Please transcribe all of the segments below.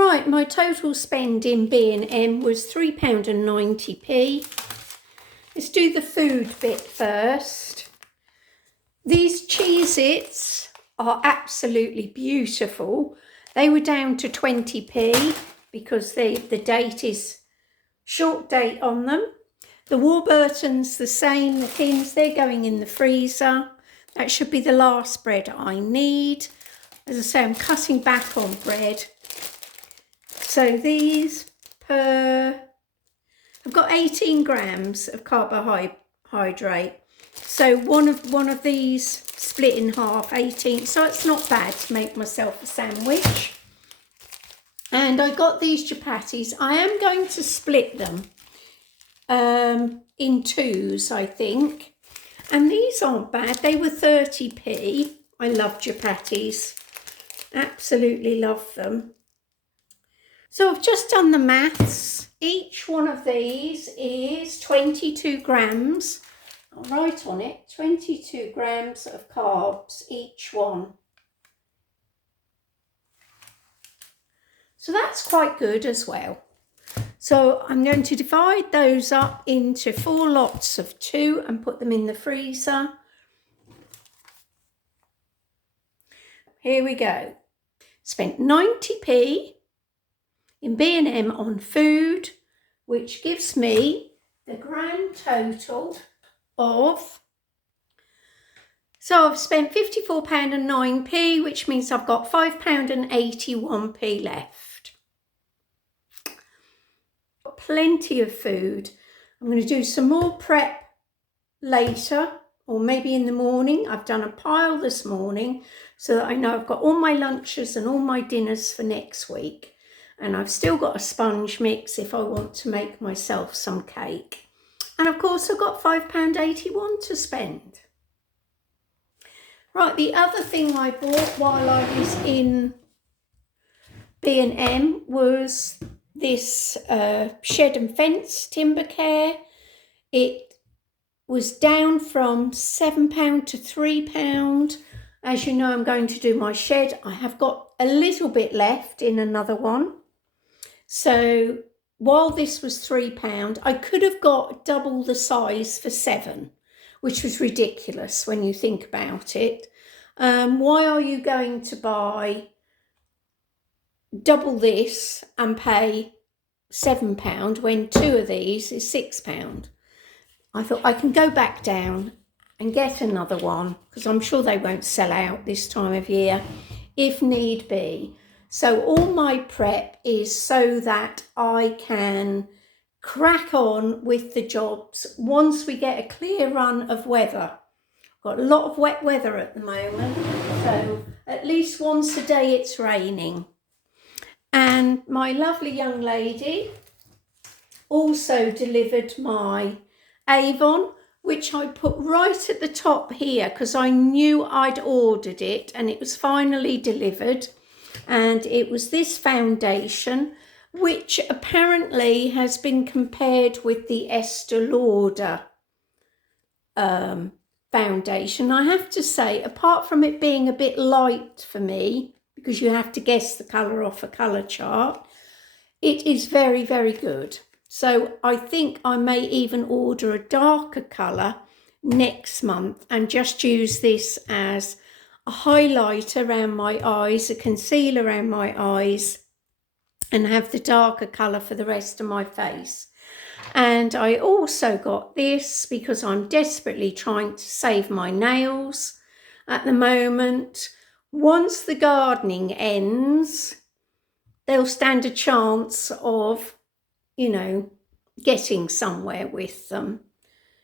Right, my total spend in B&M was £3.90. Let's do the food bit first. These Cheez-Its are absolutely beautiful. They were down to 20p because the date is short date on them. The Warburtons the same, the tins, they're going in the freezer. That should be the last bread I need. As I say, I'm cutting back on bread. So these I've got 18 grams of carbohydrate. So one of these split in half, 18. So it's not bad to make myself a sandwich. And I got these chapatis. I am going to split them in twos, I think. And these aren't bad. They were 30p. I love chapatis. Absolutely love them. So I've just done the maths. Each one of these is 22 grams. I'll write on it, 22 grams of carbs, each one. So that's quite good as well. So I'm going to divide those up into 4 lots of 2 and put them in the freezer. Here we go. Spent 90p in B&M on food, which gives me the grand total of, so I've spent £54.09, which means I've got £5.81 left. Got plenty of food. I'm going to do some more prep later, or maybe in the morning. I've done a pile this morning so that I know I've got all my lunches and all my dinners for next week. And I've still got a sponge mix if I want to make myself some cake. And of course I've got £5.81 to spend. Right, the other thing I bought while I was in B&M was this shed and fence timber care. It was down from £7 to £3. As you know, I'm going to do my shed. I have got a little bit left in another one. So while this was £3, I could have got double the size for £7, which was ridiculous when you think about it. Why are you going to buy double this and pay £7 when 2 of these is £6? I thought I can go back down and get another one because I'm sure they won't sell out this time of year if need be. So all my prep is so that I can crack on with the jobs once we get a clear run of weather. Got a lot of wet weather at the moment, so at least once a day it's raining. And my lovely young lady also delivered my Avon, which I put right at the top here because I knew I'd ordered it and it was finally delivered. And it was this foundation, which apparently has been compared with the Estee Lauder foundation. I have to say, apart from it being a bit light for me, because you have to guess the colour off a colour chart, it is very, very good. So I think I may even order a darker colour next month and just use this as a highlighter around my eyes, a concealer around my eyes, and have the darker colour for the rest of my face. And I also got this because I'm desperately trying to save my nails at the moment. Once the gardening ends, they'll stand a chance of, you know, getting somewhere with them.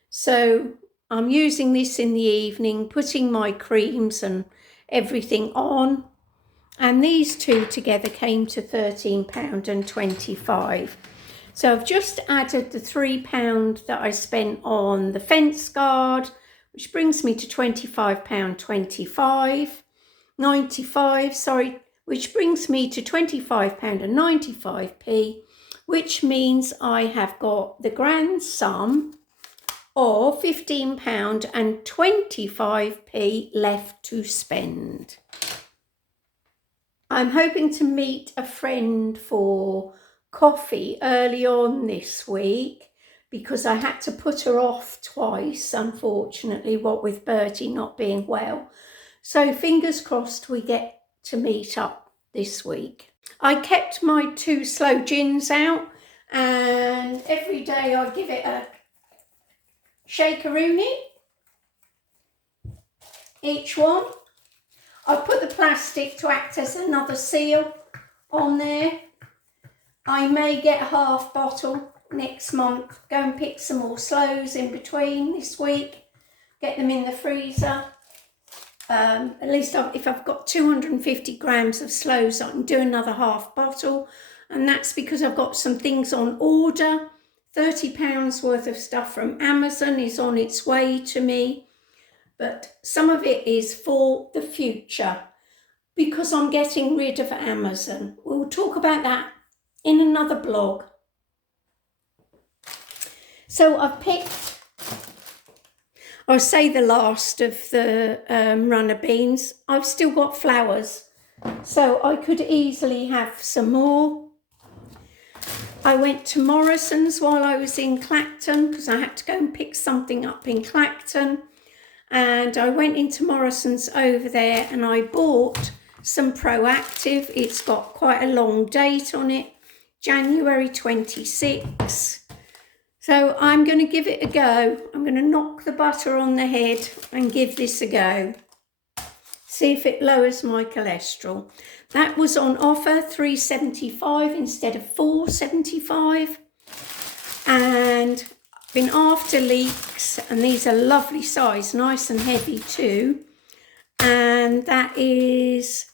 So I'm using this in the evening, putting my creams and everything on. And these two together came to £13.25. So I've just added the £3 that I spent on the fence guard, which brings me to £25.95, which brings me to £25.95, which means I have got the grand sum of £15.25 left to spend. I'm hoping to meet a friend for coffee early on this week because I had to put her off twice, unfortunately, what with Bertie not being well. So fingers crossed we get to meet up this week. I kept my 2 Sloe Gins out, and every day I give it a shakeroonie, each one. I put the plastic to act as another seal on there. I may get a half bottle next month, go and pick some more Sloes in between this week, get them in the freezer. At least if I've got 250 grams of Sloes, I can do another half bottle, and that's because I've got some things on order. £30 worth of stuff from Amazon is on its way to me, but some of it is for the future because I'm getting rid of Amazon. We'll talk about that in another blog. So I've picked, I'll say the last of the runner beans. I've still got flowers, so I could easily have some more. I went to Morrison's while I was in Clacton because I had to go and pick something up in Clacton. And I went into Morrison's over there and I bought some Proactive. It's got quite a long date on it, January 26. So I'm going to give it a go. I'm going to knock the butter on the head and give this a go. See if it lowers my cholesterol. That was on offer, £3.75 instead of £4.75. And I've been after leeks, and these are lovely size, nice and heavy too. And that is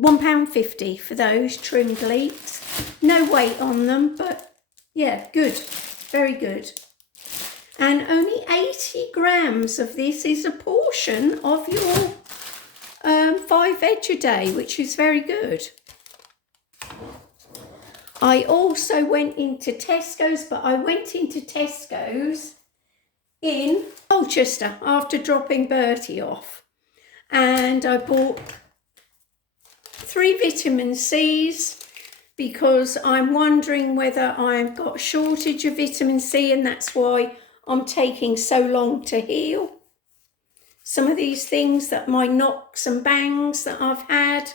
£1.50 for those trimmed leeks. No weight on them, but yeah, good. Very good. And only 80 grams of this is a portion of your 5 veg a day, which is very good. I also went into Tesco's, but I went into Tesco's in Colchester after dropping Bertie off. And I bought 3 vitamin C's because I'm wondering whether I've got a shortage of vitamin C, and that's why I'm taking so long to heal. Some of these things, that my knocks and bangs that I've had.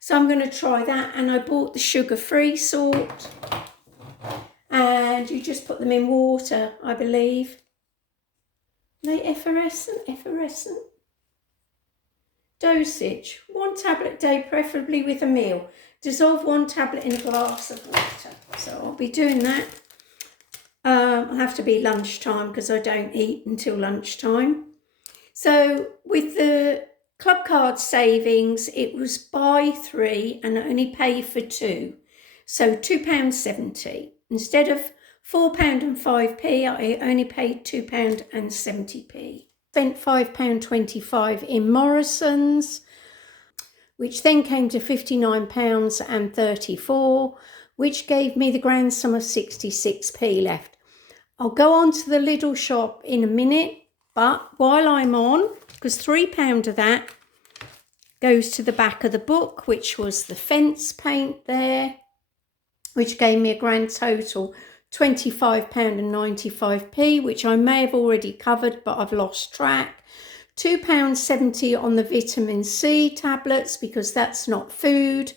So I'm going to try that. And I bought the sugar-free sort. And you just put them in water, I believe. Are they effervescent? Effervescent. Dosage. 1 tablet a day, preferably with a meal. Dissolve 1 tablet in a glass of water. So I'll be doing that. It'll have to be lunchtime because I don't eat until lunchtime. So with the club card savings, it was buy 3 and only pay for 2. So £2.70. Instead of £4.05, I only paid £2.70. Spent £5.25 in Morrison's, which then came to £59.34, which gave me the grand sum of 66p left. I'll go on to the Lidl shop in a minute, but while I'm on, because £3 of that goes to the back of the book, which was the fence paint there, which gave me a grand total £25.95, which I may have already covered, but I've lost track. £2.70 on the vitamin C tablets because that's not food.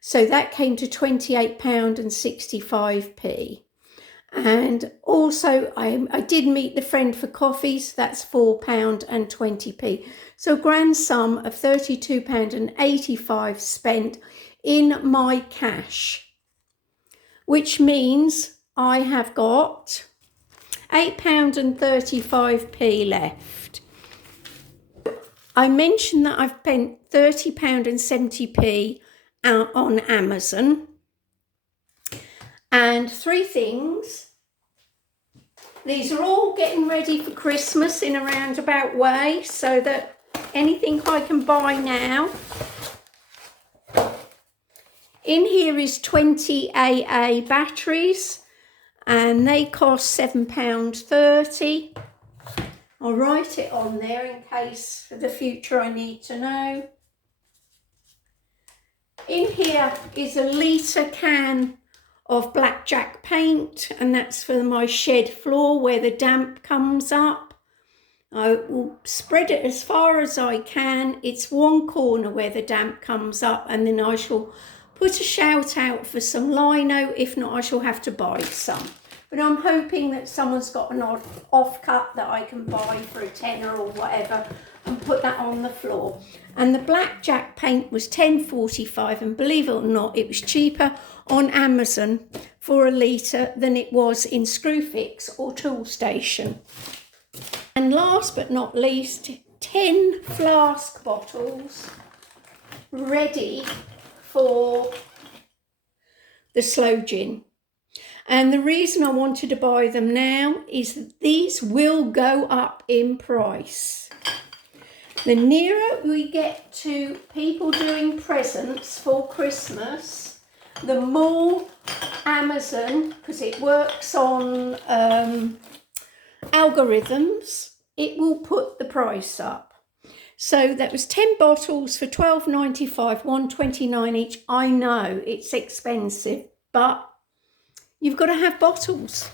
So that came to £28.65. And also I did meet the friend for coffee, so that's £4.20. So a grand sum of £32.85 spent in my cash, which means I have got £8.35 left. I mentioned that I've spent £30.70 out on Amazon. And 3 things. These are all getting ready for Christmas in a roundabout way, so that anything I can buy now. In here is 20 AA batteries, and they cost £7.30. I'll write it on there in case for the future I need to know. In here is a litre can of blackjack paint, and that's for my shed floor where the damp comes up. I will spread it as far as I can. It's one corner where the damp comes up, and then I shall put a shout out for some lino. If not, I shall have to buy some. But I'm hoping that someone's got an off cut that I can buy for a tenner or whatever and put that on the floor. And the blackjack paint was £10.45, and believe it or not, it was cheaper on Amazon for a litre than it was in Screwfix or Toolstation. And last but not least, 10 flask bottles ready for the Sloe Gin. And the reason I wanted to buy them now is that these will go up in price. The nearer we get to people doing presents for Christmas, the more Amazon, because it works on algorithms, it will put the price up. So that was 10 bottles for £12.95, £1.29 each. I know it's expensive, but you've got to have bottles,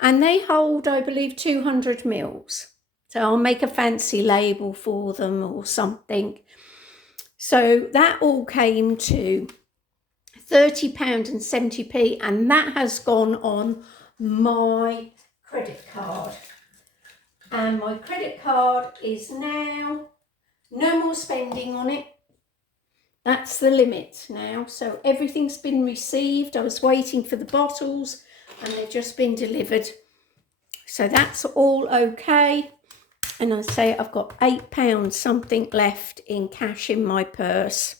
and they hold, I believe, 200 mils. So I'll make a fancy label for them or something. So that all came to £30.70, and that has gone on my credit card. And my credit card is now no more spending on it. That's the limit now. So everything's been received. I was waiting for the bottles and they've just been delivered. So that's all okay. And I say I've got £8 something left in cash in my purse.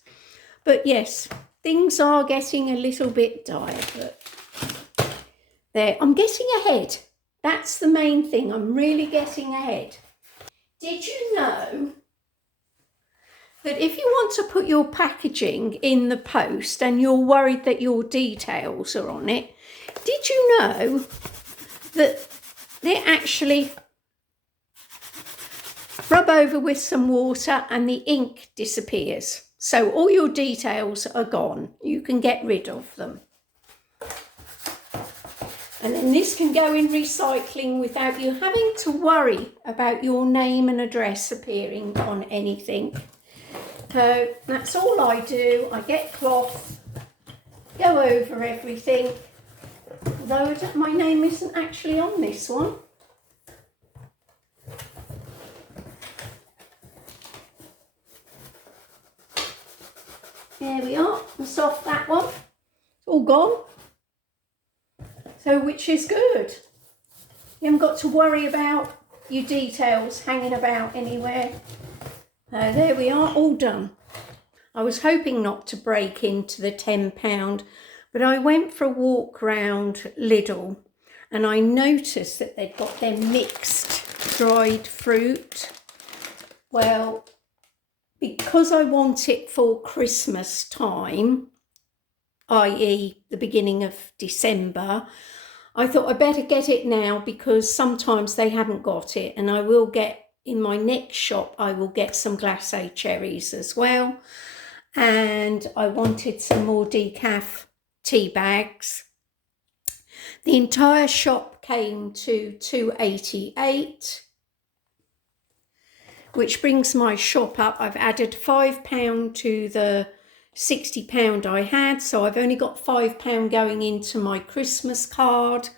But yes, things are getting a little bit dire. But there, I'm getting ahead. That's the main thing. I'm really getting ahead. Did you know that if you want to put your packaging in the post and you're worried that your details are on it, did you know that they actually rub over with some water and the ink disappears? So all your details are gone. You can get rid of them. And then this can go in recycling without you having to worry about your name and address appearing on anything. So that's all I do. I get cloth, go over everything, though my name isn't actually on this one. There we are, that's off that one. It's all gone. So which is good. You haven't got to worry about your details hanging about anywhere. There we are, all done. I was hoping not to break into the £10, but I went for a walk round Lidl and I noticed that they'd got their mixed dried fruit. Well, because I want it for Christmas time, i.e. the beginning of December, I thought I'd better get it now because sometimes they haven't got it, and I will get, in my next shop, I will get some glacé cherries as well. And I wanted some more decaf tea bags. The entire shop came to £2.88, which brings my shop up. I've added £5 to the £60 I had, so I've only got £5 going into my Christmas card.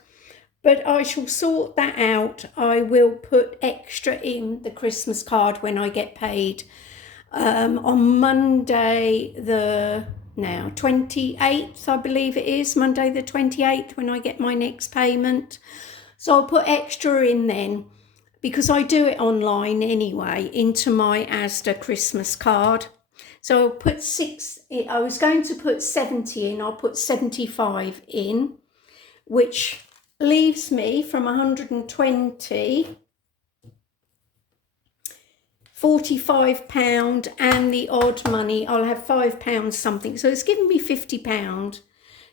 But I shall sort that out. I will put extra in the Christmas card when I get paid on Monday the 28th, I believe it is, Monday the 28th, when I get my next payment. So I'll put extra in then, because I do it online anyway, into my Asda Christmas card. So I'll put I was going to put 70 in, I'll put 75 in, which leaves me from 120, £45 and the odd money. I'll have £5 something. So it's given me £50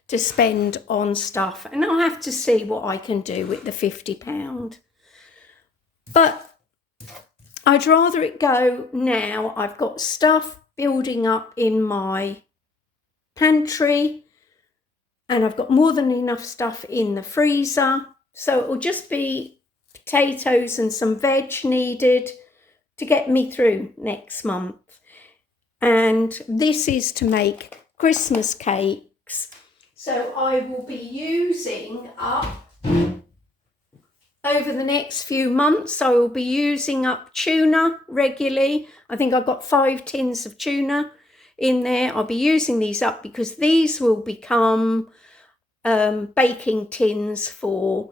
to spend on stuff, and I'll have to see what I can do with the £50. But I'd rather it go now. I've got stuff building up in my pantry, and I've got more than enough stuff in the freezer. So it will just be potatoes and some veg needed to get me through next month. And this is to make Christmas cakes. So I will be using up, over the next few months, I will be using up tuna regularly. I think I've got 5 tins of tuna in there. I'll be using these up because these will become baking tins for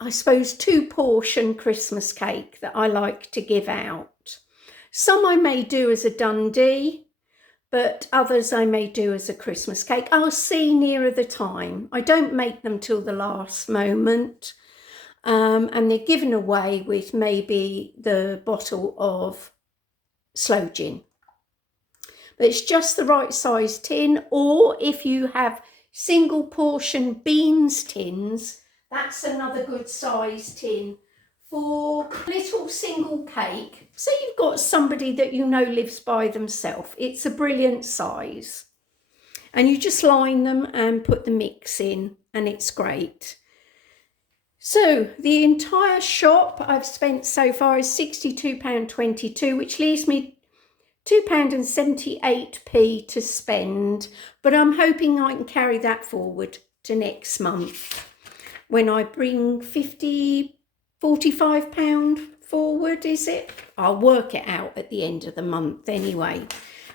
I suppose, 2-portion Christmas cake that I like to give out. Some I may do as a Dundee, but others I may do as a Christmas cake. I'll see nearer the time. I don't make them till the last moment. And they're given away with maybe the bottle of Sloe Gin. But it's just the right size tin, or if you have single portion beans tins, that's another good size tin for little single cake. So you've got somebody that you know lives by themselves. It's a brilliant size. And you just line them and put the mix in, and it's great. So the entire shop I've spent so far is £62.22, which leaves me £2.78 to spend, but I'm hoping I can carry that forward to next month when I bring £45 forward, is it? I'll work it out at the end of the month anyway,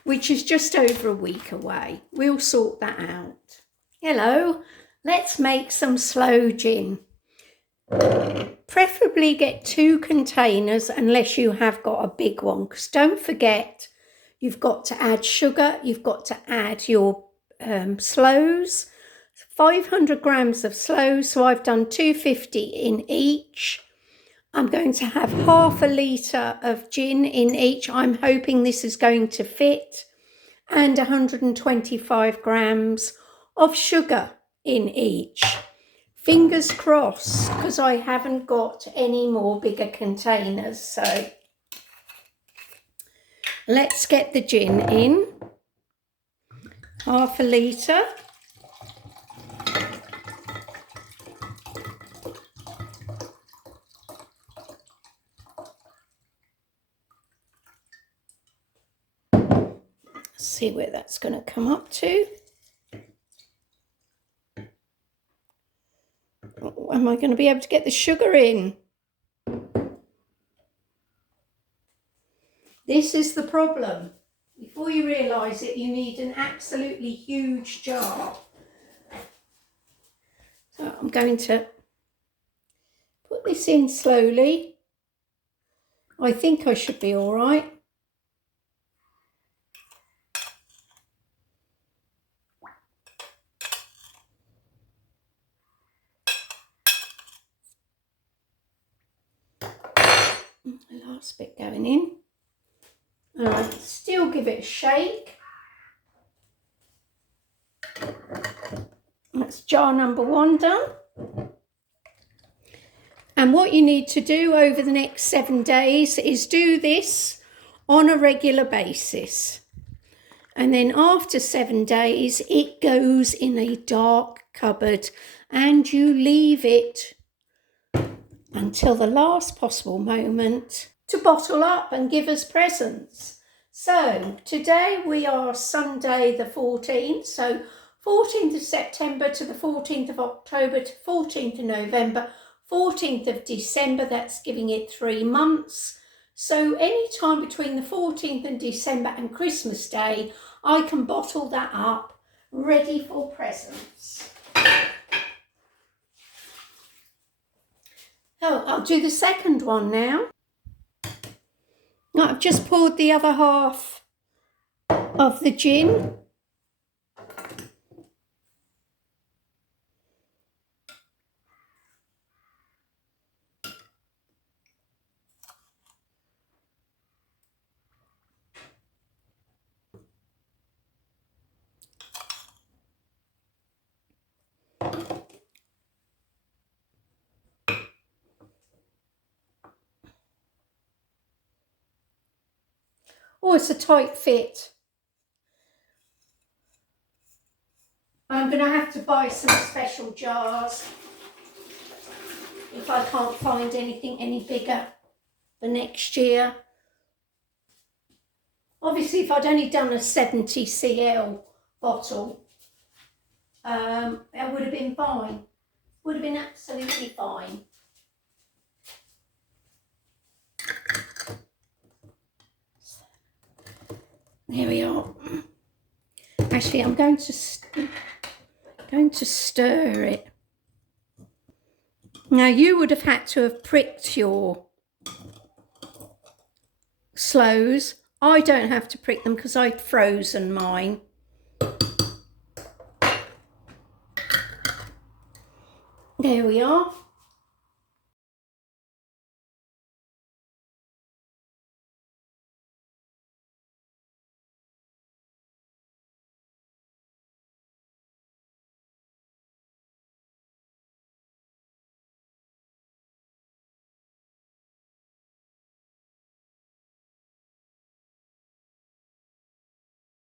which is just over a week away. We'll sort that out. Hello, let's make some Sloe Gin. Preferably get 2 containers unless you have got a big one, because don't forget you've got to add sugar, you've got to add your sloes, 500 grams of sloes, so I've done 250 in each. I'm going to have half a litre of gin in each. I'm hoping this is going to fit, and 125 grams of sugar in each. Fingers crossed, because I haven't got any more bigger containers. So let's get the gin in. Half a litre. Let's see where that's going to come up to. Am I going to be able to get the sugar in? This is the problem. Before you realise it, you need an absolutely huge jar. So I'm going to put this in slowly. I think I should be all right. The last bit going in. And still give it a shake. That's jar number 1 done. And what you need to do over the next 7 days is do this on a regular basis. And then after 7 days, it goes in a dark cupboard and you leave it until the last possible moment to bottle up and give us presents. So today we are Sunday the 14th, so 14th of September to the 14th of October to 14th of November, 14th of December, that's giving it 3 months. So any time between the 14th of December and Christmas Day, I can bottle that up, ready for presents. Oh, I'll do the second one now. I've just poured the other half of the gin. Oh, it's a tight fit. going to have to buy some special jars if I can't find anything any bigger for next year. Obviously, if I'd only done a 70 cl bottle, it would have been fine. Would have been absolutely fine. There we are. Actually, I'm going to stir it. Now, you would have had to have pricked your sloes. I don't have to prick them because I'd frozen mine. There we are.